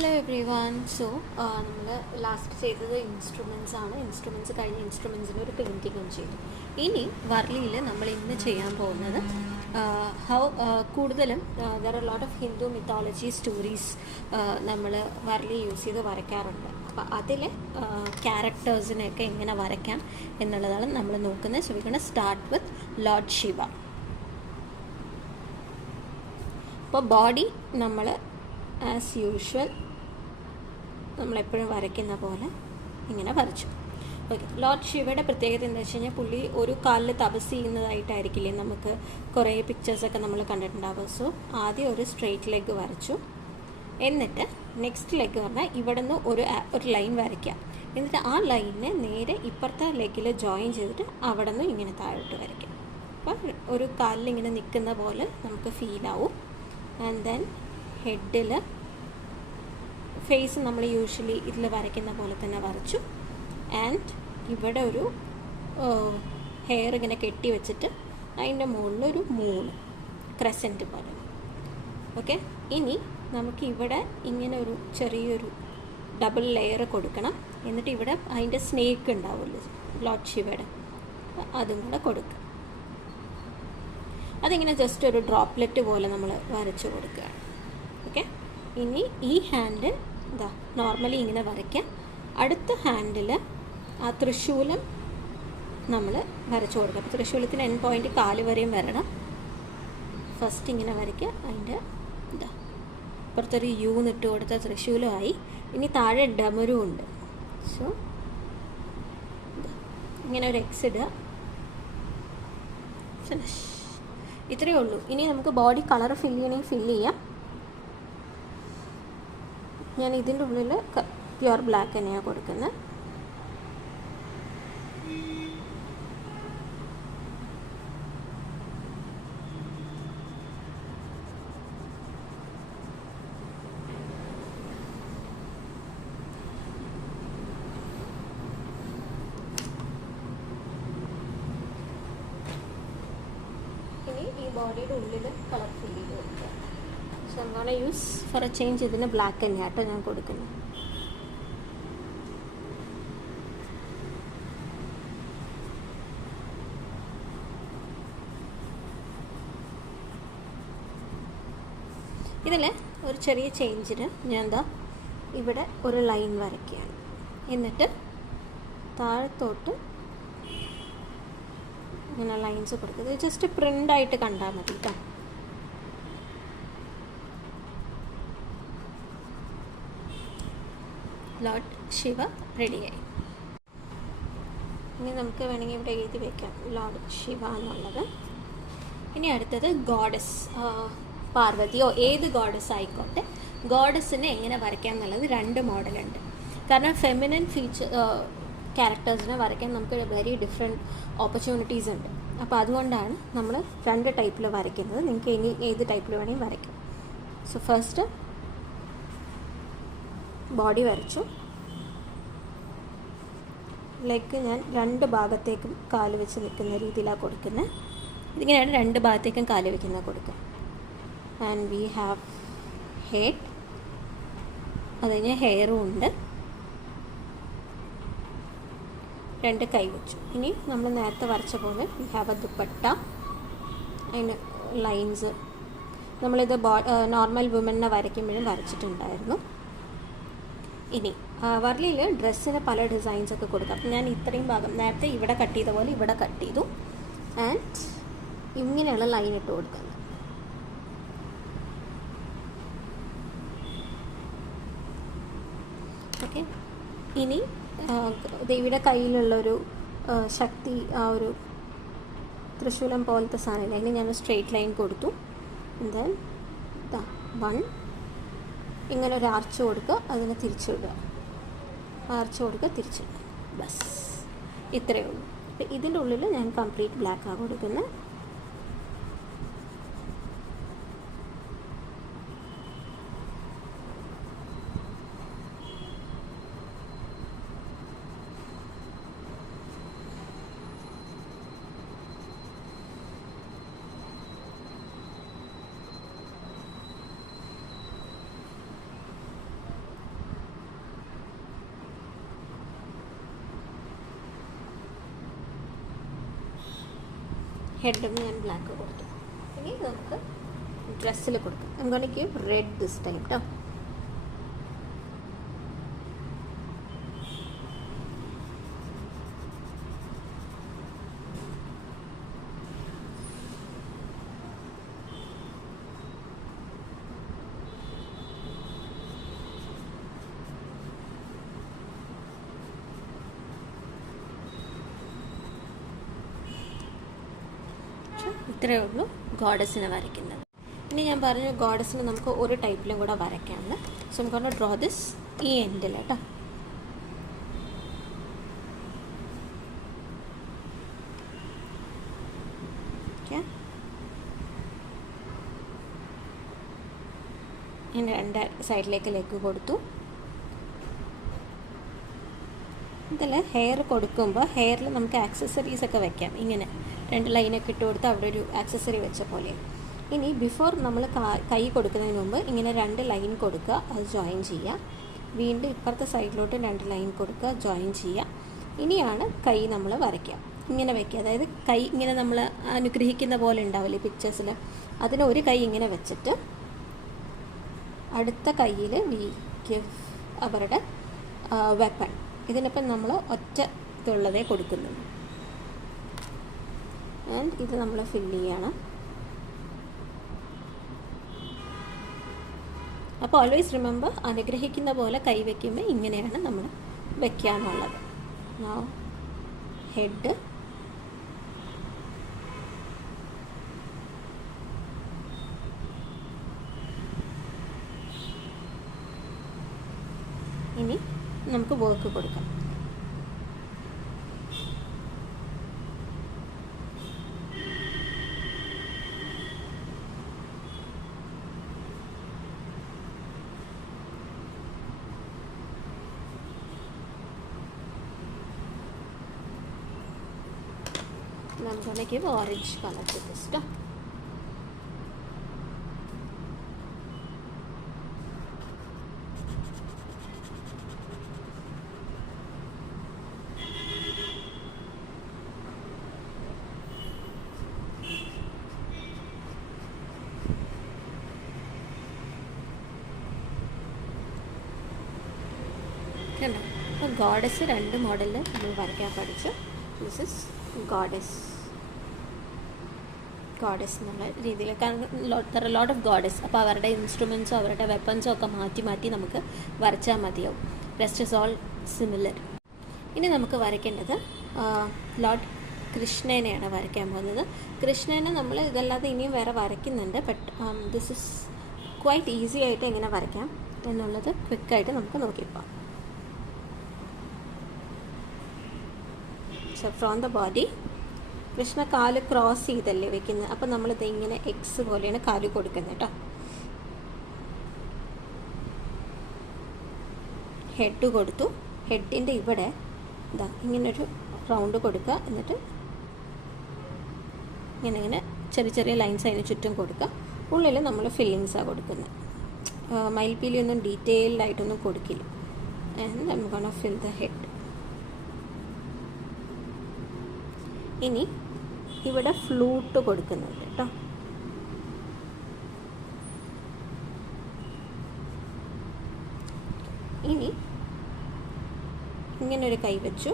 Hello every one. So നമ്മൾ last ചെയ്തത് instruments കഴിഞ്ഞ് ഇൻസ്ട്രുമെൻറ്റ്സിൻ്റെ ഒരു പെയിൻറ്റിങ്ങും ചെയ്തു. ഇനി വർലിയിൽ നമ്മൾ ഇന്ന് ചെയ്യാൻ പോകുന്നത് കൂടുതലും there are lot of Hindu mythology stories നമ്മൾ വർലി യൂസ് ചെയ്ത് വരയ്ക്കാറുണ്ട്. അപ്പോൾ അതിലെ ക്യാരക്ടേഴ്സിനെയൊക്കെ എങ്ങനെ വരയ്ക്കാം എന്നുള്ളതാണ് നമ്മൾ നോക്കുന്നത്. So we gonna start with Lord Shiva. അപ്പോൾ ബോഡി നമ്മൾ ആസ് യൂഷ്വൽ നമ്മളെപ്പോഴും വരയ്ക്കുന്ന പോലെ ഇങ്ങനെ വരച്ചു. ഓക്കെ, ലോർഡ് ശിവയുടെ പ്രത്യേകത എന്താ വെച്ച് കഴിഞ്ഞാൽ പുള്ളി ഒരു കാലിൽ തപസ് ചെയ്യുന്നതായിട്ടായിരിക്കില്ലേ നമുക്ക് കുറേ പിക്ചേഴ്സൊക്കെ നമ്മൾ കണ്ടിട്ടുണ്ടാവും. സോ ആദ്യം ഒരു സ്ട്രെയിറ്റ് ലെഗ് വരച്ചു, എന്നിട്ട് നെക്സ്റ്റ് ലെഗ് പറഞ്ഞാൽ ഇവിടെ നിന്ന് ഒരു ലൈൻ വരയ്ക്കുക. എന്നിട്ട് ആ ലൈനിനെ നേരെ ഇപ്പുറത്തെ ലെഗിൽ ജോയിൻ ചെയ്തിട്ട് അവിടെ നിന്ന് ഇങ്ങനെ താഴോട്ട് വരയ്ക്കാം. അപ്പോൾ ഒരു കാലിൽ ഇങ്ങനെ നിൽക്കുന്ന പോലെ നമുക്ക് ഫീലാവും. ആൻഡ് ദെൻ ഹെഡിൽ ഫേസ് നമ്മൾ യൂഷ്വലി ഇതിൽ വരയ്ക്കുന്ന പോലെ തന്നെ വരച്ചു. ആൻഡ് ഇവിടെ ഒരു ഹെയർ ഇങ്ങനെ കെട്ടി വെച്ചിട്ട് അതിൻ്റെ മുകളിലൊരു മൂന്ന് ക്രസൻറ്റ് പോലെ. ഓക്കെ, ഇനി നമുക്ക് ഇവിടെ ഇങ്ങനെ ഒരു ചെറിയൊരു ഡബിൾ ലെയർ കൊടുക്കണം. എന്നിട്ട് ഇവിടെ അതിൻ്റെ സ്നേക്ക് ഉണ്ടാവുമല്ലോ ലോർഡ് ശിവയുടെ, അതും കൂടെ കൊടുക്കുക. അതിങ്ങനെ ജസ്റ്റ് ഒരു ഡ്രോപ്ലെറ്റ് പോലെ നമ്മൾ വരച്ച് കൊടുക്കുകയാണ്. ഓക്കെ, ഇനി ഈ ഹാൻഡ് ഇതാ നോർമലി ഇങ്ങനെ വരയ്ക്കുക. അടുത്ത ഹാൻഡിൽ ആ തൃശ്ശൂലം നമ്മൾ വരച്ചു കൊടുക്കുക. അപ്പോൾ തൃശ്ശൂലത്തിന് എൻഡ് പോയിൻ്റ് കാല് വരെയും വരണം. ഫസ്റ്റ് ഇങ്ങനെ വരയ്ക്കുക. അതിൻ്റെ ഇതാ ഇപ്പുറത്തൊരു യു നിട്ട് കൊടുത്ത തൃശ്ശൂലമായി. ഇനി താഴെ ഡമരും ഉണ്ട്. സോ ഇങ്ങനെ ഒരു എക്സ് ഇടുക. ഫിനിഷ്. ഇത്രയേ ഉള്ളൂ. ഇനി നമുക്ക് ബോഡി കളർ ഫില്ല് ചെയ്യണമെങ്കിൽ ഫില്ല് ചെയ്യാം. ഞാൻ ഇതിൻ്റെ ഉള്ളിൽ പ്യുവർ ബ്ലാക്ക് തന്നെയാണ് കൊടുക്കുന്നത്. ഇനി ഈ ബോഡിയുടെ ഉള്ളിൽ കളർ ഫില്ല് ചെയ്ത് കൊടുക്കുക. So I'm gonna use for A change ഇതിന് ബ്ലാക്ക് തന്നെയാട്ടോ ഞാൻ കൊടുക്കുന്നത്. ഇതിൽ ഒരു ചെറിയ ചേഞ്ചിന് ഞാൻ എന്താ ഇവിടെ ഒരു ലൈൻ വരയ്ക്കുകയാണ്. എന്നിട്ട് താഴത്തോട്ട് ഇങ്ങനെ ലൈൻസ് കൊടുക്കുന്നത് ജസ്റ്റ് പ്രിൻ്റായിട്ട് കണ്ടാൽ മതി കേട്ടോ. ലോർഡ് ശിവ റെഡിയായി. ഇനി നമുക്ക് വേണമെങ്കിൽ ഇവിടെ എഴുതി വയ്ക്കാം ലോർഡ് ശിവ എന്നുള്ളത്. ഇനി അടുത്തത് ഗോഡസ് പാർവതിയോ ഏത് ഗോഡസ് ആയിക്കോട്ടെ. ഗോഡസിനെ എങ്ങനെ വരയ്ക്കാം എന്നുള്ളത് രണ്ട് മോഡലുണ്ട്. കാരണം ഫെമിനൻ ക്യാരക്ടേഴ്സിനെ വരയ്ക്കാൻ നമുക്ക് വെരി ഡിഫറെൻറ്റ് ഓപ്പർച്യൂണിറ്റീസ് ഉണ്ട്. അപ്പോൾ അതുകൊണ്ടാണ് നമ്മൾ രണ്ട് ടൈപ്പിൽ വരയ്ക്കുന്നത്. നിങ്ങൾക്ക് ഇനി ഏത് ടൈപ്പിൽ വേണമെങ്കിൽ വരയ്ക്കാം. സോ ഫസ്റ്റ് ബോഡി വരച്ചു. ലെഗ് ഞാൻ രണ്ട് ഭാഗത്തേക്കും കാല് വെച്ച് നിൽക്കുന്ന രീതിയിലാണ് കൊടുക്കുന്നത്. ഇതിങ്ങനെയാണ് രണ്ട് ഭാഗത്തേക്കും കാല് വയ്ക്കുന്നത് കൊടുക്കുക. ആൻഡ് വി ഹാവ് ഹെഡ്, അത് കഴിഞ്ഞ് ഹെയറും ഉണ്ട്. രണ്ട് കൈ വെച്ചു. ഇനി നമ്മൾ നേരത്തെ വരച്ച പോലെ വി ഹാവ് എ ദുപ്പട്ട. അതിന് ലൈൻസ് നമ്മളിത് നോർമൽ വുമനെ വരയ്ക്കുമ്പോഴും വരച്ചിട്ടുണ്ടായിരുന്നു. ഇനി വർലിയിൽ ഡ്രസ്സിന് പല ഡിസൈൻസൊക്കെ കൊടുക്കാം. അപ്പം ഞാൻ ഇത്രയും ഭാഗം നേരത്തെ ഇവിടെ കട്ട് ചെയ്ത പോലെ ഇവിടെ കട്ട് ചെയ്തു. ആൻഡ് ഇങ്ങനെയുള്ള ലൈൻ ഇട്ട് കൊടുക്കുന്നത്. ഓക്കെ, ഇനി ദേവിയുടെ കയ്യിലുള്ളൊരു ശക്തി, ആ ഒരു തൃശ്ശൂലം പോലത്തെ സാധനം, അതിന് ഞാൻ സ്ട്രെയിറ്റ് ലൈൻ കൊടുത്തു. ദെൻ വൺ ഇങ്ങനെ ഒരു ആർച്ച് കൊടുക്കുക, അതിനെ തിരിച്ചിടുക, ആർച്ച് കൊടുക്കുക, തിരിച്ചിടുക. ബസ് ഇത്രയേ ഉള്ളൂ. ഇതിൻ്റെ ഉള്ളിൽ ഞാൻ കംപ്ലീറ്റ് ബ്ലാക്കാണ് കൊടുക്കുന്നത്. ഹെഡും ഞാൻ ബ്ലാക്ക് കൊടുത്തു. ഇനി നമുക്ക് ഡ്രസ്സിൽ കൊടുക്കാം. I'm going to give red this time കേട്ടോ. ഇത്രയേ ഉള്ളൂ ഗോഡസിനെ വരയ്ക്കുന്നത്. ഇനി ഞാൻ പറഞ്ഞു ഗോഡസിന് നമുക്ക് ഒരു ടൈപ്പിലും കൂടെ വരയ്ക്കാമെന്ന്. സോ നമുക്ക് ഡ്രോ ദിസ് ഈ എൻഡിൽ കേട്ടോ. ഓക്കെ, ഇനി രണ്ട് സൈഡിലേക്ക് ലെഗ് കൊടുത്തു. ഇതിൽ ഹെയർ കൊടുക്കുമ്പോൾ ഹെയറിൽ നമുക്ക് ആക്സസറീസ് ഒക്കെ വെക്കാം. ഇങ്ങനെ രണ്ട് ലൈനൊക്കെ ഇട്ട് കൊടുത്ത് അവിടെ ഒരു ആക്സസറി വെച്ച പോലെ. ഇനി ബിഫോർ നമ്മൾ കൈ കൊടുക്കുന്നതിന് മുമ്പ് ഇങ്ങനെ രണ്ട് ലൈൻ കൊടുക്കുക, അത് ജോയിൻ ചെയ്യുക. വീണ്ടും ഇപ്പുറത്തെ സൈഡിലോട്ട് രണ്ട് ലൈൻ കൊടുക്കുക, ജോയിൻ ചെയ്യുക. ഇനിയാണ് കൈ നമ്മൾ വരയ്ക്കുക. ഇങ്ങനെ വയ്ക്കുക, അതായത് കൈ ഇങ്ങനെ നമ്മൾ അനുഗ്രഹിക്കുന്ന പോലെ ഉണ്ടാവില്ലേ പിക്ചേഴ്സിൽ, അതിന് ഒരു കൈ ഇങ്ങനെ വെച്ചിട്ട് അടുത്ത കയ്യിൽ വി ഗിവ് അവരുടെ വെപ്പൺ. ഇതിനിപ്പം നമ്മൾ ഒറ്റ ഇതുള്ളതേ കൊടുക്കുന്നുള്ളൂ. ആൻഡ് ഇത് നമ്മൾ ഫില്ല് ചെയ്യണം. അപ്പോൾ ഓൾവേസ് റിമെമ്പർ, അനുഗ്രഹിക്കുന്ന പോലെ കൈവയ്ക്കുമ്പോൾ ഇങ്ങനെയാണ് നമ്മൾ വയ്ക്കാന്നുള്ളത്. നൗ ഹെഡ്, ഇനി നമുക്ക് വർക്ക് കൊടുക്കാം. I'm going to give orange color to this stuff. കണ്ടോ, അപ്പോൾ ഗോഡസ് രണ്ട് മോഡലിൽ നമ്മൾ വരയ്ക്കാൻ പഠിച്ചു. ദിസ് ഇസ് ഗോഡസ് എന്നുള്ള രീതിയിൽ. കാരണം there are lot of goddess. അപ്പോൾ അവരുടെ ഇൻസ്ട്രുമെൻറ്റ്സോ അവരുടെ വെപ്പൺസോ ഒക്കെ മാറ്റി മാറ്റി നമുക്ക് വരച്ചാൽ മതിയാവും. Rest is all similar. ഇനി നമുക്ക് വരയ്ക്കേണ്ടത് ലോർഡ് കൃഷ്ണനെയാണ് വരയ്ക്കാൻ പോകുന്നത്. കൃഷ്ണനെ നമ്മൾ ഇതല്ലാതെ ഇനിയും വേറെ വരയ്ക്കുന്നുണ്ട്. But this is quite easy ആയിട്ട് എങ്ങനെ വരയ്ക്കാം എന്നുള്ളത് ക്വിക്കായിട്ട് നമുക്ക് നോക്കിപ്പോവാം. So from the body, Krishna കാല് ക്രോസ് ചെയ്തല്ലേ വെക്കുന്നത്. അപ്പം നമ്മളിത് ഇങ്ങനെ എക്സ് പോലെയാണ് കാല് കൊടുക്കുന്നത് കേട്ടോ. ഹെഡ് കൊടുത്തു. ഹെഡിൻ്റെ ഇവിടെ ഇതാ ഇങ്ങനൊരു റൗണ്ട് കൊടുക്കുക. എന്നിട്ട് ഇങ്ങനെ ചെറിയ ചെറിയ ലൈൻസ് അതിന് ചുറ്റും കൊടുക്കുക. ഉള്ളിൽ നമ്മൾ ഫില്ലിങ്സാണ് കൊടുക്കുന്നത്. മയിൽപ്പീലിയൊന്നും ഡീറ്റെയിൽഡ് ആയിട്ടൊന്നും കൊടുക്കില്ല. And I am gonna fill the head. ഇനി ഇവിടെ ഫ്ലൂട്ട് കൊടുക്കുന്നുണ്ട് കേട്ടോ. ഇനി ഇങ്ങനൊരു കൈ വെച്ചു,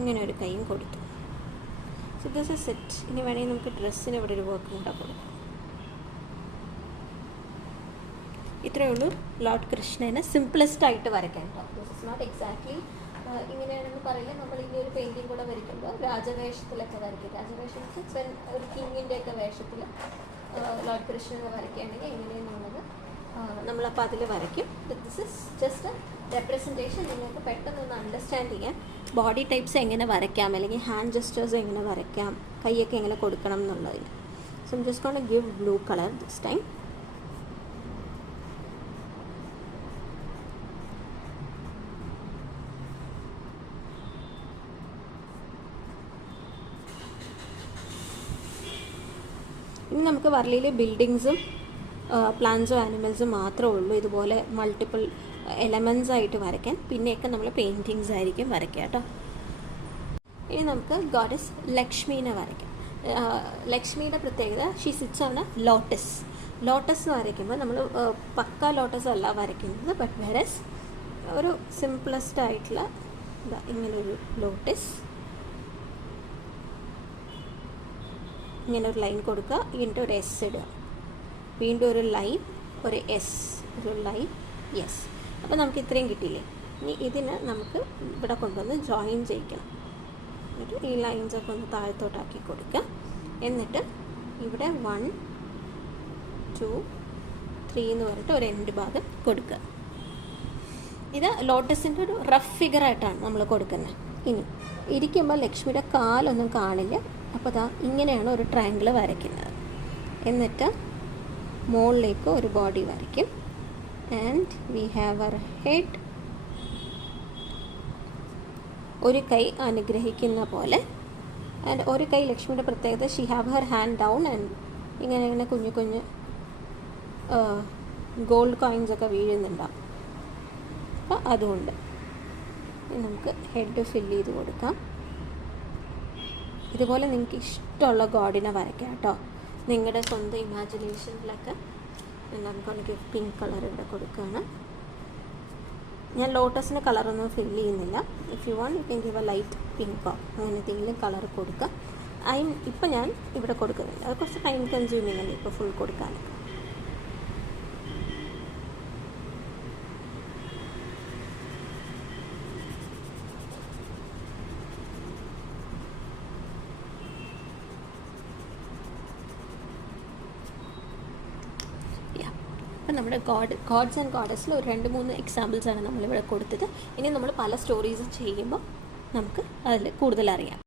ഇങ്ങനൊരു കൈയും കൊടുത്തു. So this is it. ഇനി വേണമെങ്കിൽ നമുക്ക് ഡ്രസ്സിന് ഇവിടെ ഒരു വർക്ക് കൂടെ കൊടുക്കാം. ഇത്രയേ ഉള്ളൂ ലോർഡ് കൃഷ്ണനെ സിംപ്ലസ്റ്റ് ആയിട്ട് വരയ്ക്കാൻ കേട്ടോ. ദിസ് ഇസ് നോട്ട് എക്സാക്ട്ലി ഇങ്ങനെയാണെന്ന് പറയില്ല. നമ്മൾ ഇനി ഒരു പെയിൻറ്റിങ് കൂടെ വരയ്ക്കുമ്പോൾ രാജവേഷത്തിലൊക്കെ വരയ്ക്കും. രാജവേഷം ഒരു കിങ്ങിൻ്റെ ഒക്കെ വേഷത്തിൽ ലോർഡ് കൃഷ്ണനെ വരയ്ക്കുകയാണെങ്കിൽ എങ്ങനെയെന്നുള്ളത് നമ്മളപ്പോൾ അതിൽ വരയ്ക്കും. This is just representation. നിങ്ങൾക്ക് പെട്ടെന്നൊന്ന് അണ്ടർസ്റ്റാൻഡ് ചെയ്യാൻ ബോഡി ടൈപ്സ് എങ്ങനെ വരയ്ക്കാം, അല്ലെങ്കിൽ ഹാൻഡ് ജസ്റ്റേഴ്സ് എങ്ങനെ വരയ്ക്കാം, കൈയൊക്കെ എങ്ങനെ കൊടുക്കണം എന്നുള്ളതിന്. So I'm just gonna give blue colour this time. ഇനി നമുക്ക് വർലിയിൽ ബിൽഡിങ്സും പ്ലാന്റ്സും ആനിമൽസും മാത്രമേ ഉള്ളൂ ഇതുപോലെ മൾട്ടിപ്പിൾ എലമെൻറ്റ്സ് ആയിട്ട് വരയ്ക്കാൻ. പിന്നെയൊക്കെ നമ്മൾ പെയിൻറ്റിങ്സ് ആയിരിക്കും വരയ്ക്കുക കേട്ടോ. ഇനി നമുക്ക് ഗോഡസ് ലക്ഷ്മീനെ വരയ്ക്കാം. ലക്ഷ്മിയുടെ പ്രത്യേകത she sits on a lotus. Lotus എന്ന് വരയ്ക്കുമ്പോൾ നമ്മൾ പക്ക ലോട്ടസ് അല്ല വരയ്ക്കുന്നത്, ബട്ട് വെറസ് ഒരു സിംപ്ലസ്റ്റ് ആയിട്ടുള്ള ഇങ്ങനൊരു ലോട്ടസ്, ഇങ്ങനെ ഒരു ലൈൻ കൊടുക്കുക, എന്നിട്ട് ഒരു എസ് ഇടുക, വീണ്ടും ഒരു ലൈൻ, ഒരു എസ്, ഒരു ലൈൻ, യെസ്. അപ്പോൾ നമുക്ക് ഇത്രയും കിട്ടിയില്ലേ. ഇനി ഇതിന് നമുക്ക് ഇവിടെ കൊണ്ടുവന്ന് ജോയിൻ ചെയ്യിക്കണം. എന്നിട്ട് ഈ ലൈൻസൊക്കെ ഒന്ന് താഴത്തോട്ടാക്കി കൊടുക്കുക. എന്നിട്ട് ഇവിടെ 1 2 3 എന്ന് പറഞ്ഞിട്ട് ഒരു എൻഡ് ഭാഗം കൊടുക്കുക. ഇത് ലോട്ടസിൻ്റെ ഒരു റഫ് ഫിഗറായിട്ടാണ് നമ്മൾ കൊടുക്കുന്നത്. ഇനി ഇരിക്കുമ്പോൾ ലക്ഷ്മിയുടെ കാലൊന്നും കാണില്ല. അപ്പോൾ ദാ ഇങ്ങനെയാണ് ഒരു ട്രയാങ്കിൾ വരയ്ക്കുന്നത്. എന്നിട്ട് മുകളിലേക്ക് ഒരു ബോഡി വരയ്ക്കും. And we have our head. ഒരു കൈ അനുഗ്രഹിക്കുന്ന പോലെ. ആൻഡ് ഒരു കൈ ലക്ഷ്മിയുടെ പ്രത്യേകത she have her hand down and ഇങ്ങനെ കുഞ്ഞു കുഞ്ഞ് ഗോൾഡ് കോയിൻസൊക്കെ വീഴുന്നുണ്ടാവും. അപ്പോൾ അതുകൊണ്ട് നമുക്ക് ഹെഡ് ഫില്ല് ചെയ്ത് കൊടുക്കാം. ഇതുപോലെ നിങ്ങൾക്ക് ഇഷ്ടമുള്ള ഗോഡിനെ വരയ്ക്കാം കേട്ടോ. നിങ്ങളുടെ സ്വന്തം ഇമാജിനേഷനിലൊക്കെ. നമുക്കൊക്കെ പിങ്ക് കളർ ഇവിടെ കൊടുക്കുകയാണ്. ഞാൻ ലോട്ടസിന് കളറൊന്നും ഫില്ല് ചെയ്യുന്നില്ല. If you want you can give a light പിങ്കോ അങ്ങനെ എന്തെങ്കിലും കളർ കൊടുക്കുക. ഇപ്പം ഞാൻ ഇവിടെ കൊടുക്കുന്നില്ല, അത് കുറച്ച് ടൈം കൺസ്യൂമിങ് അല്ലേ ഇപ്പോൾ ഫുൾ കൊടുക്കാൻ. അപ്പം നമ്മുടെ ഗോഡ്സ് ആൻഡ് ഗോഡസിൽ ഒരു 2-3 എക്സാമ്പിൾസാണ് നമ്മളിവിടെ കൊടുത്തത്. ഇനി നമ്മൾ പല സ്റ്റോറീസും ചെയ്യുമ്പോൾ നമുക്ക് അതിൽ കൂടുതൽ അറിയാം.